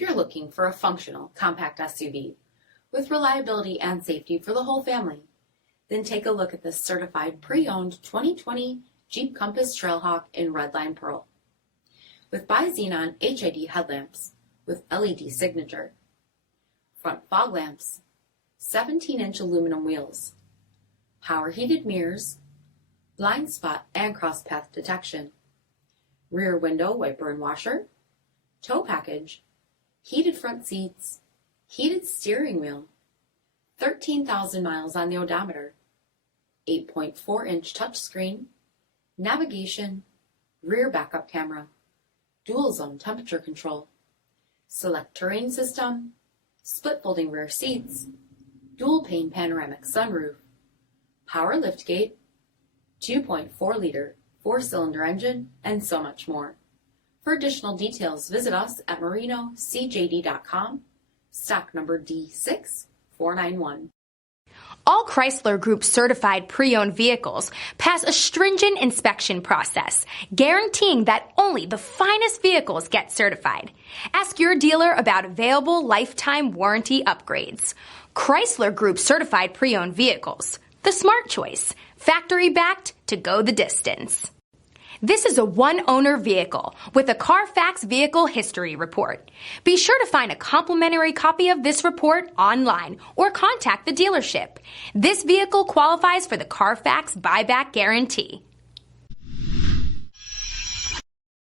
If you're looking for a functional, compact SUV with reliability and safety for the whole family, then take a look at this certified pre-owned 2020 Jeep Compass Trailhawk in Redline Pearl. With BI-XENON HID headlamps with LED signature, front fog lamps, 17-inch aluminum wheels, power heated mirrors, blind spot and cross path detection, rear window wiper and washer, tow package, heated front seats, heated steering wheel, 13,000 miles on the odometer, 8.4-inch touchscreen, navigation, rear backup camera, dual zone temperature control, select terrain system, split folding rear seats, dual pane panoramic sunroof, power liftgate, 2.4-liter 4-cylinder engine, and so much more. For additional details, visit us at marinocjd.com, stock number D6491. All Chrysler Group certified pre-owned vehicles pass a stringent inspection process, guaranteeing that only the finest vehicles get certified. Ask your dealer about available lifetime warranty upgrades. Chrysler Group certified pre-owned vehicles, the smart choice, factory backed to go the distance. This is a one-owner vehicle with a CARFAX vehicle history report. Be sure to find a complimentary copy of this report online or contact the dealership. This vehicle qualifies for the CARFAX buyback guarantee.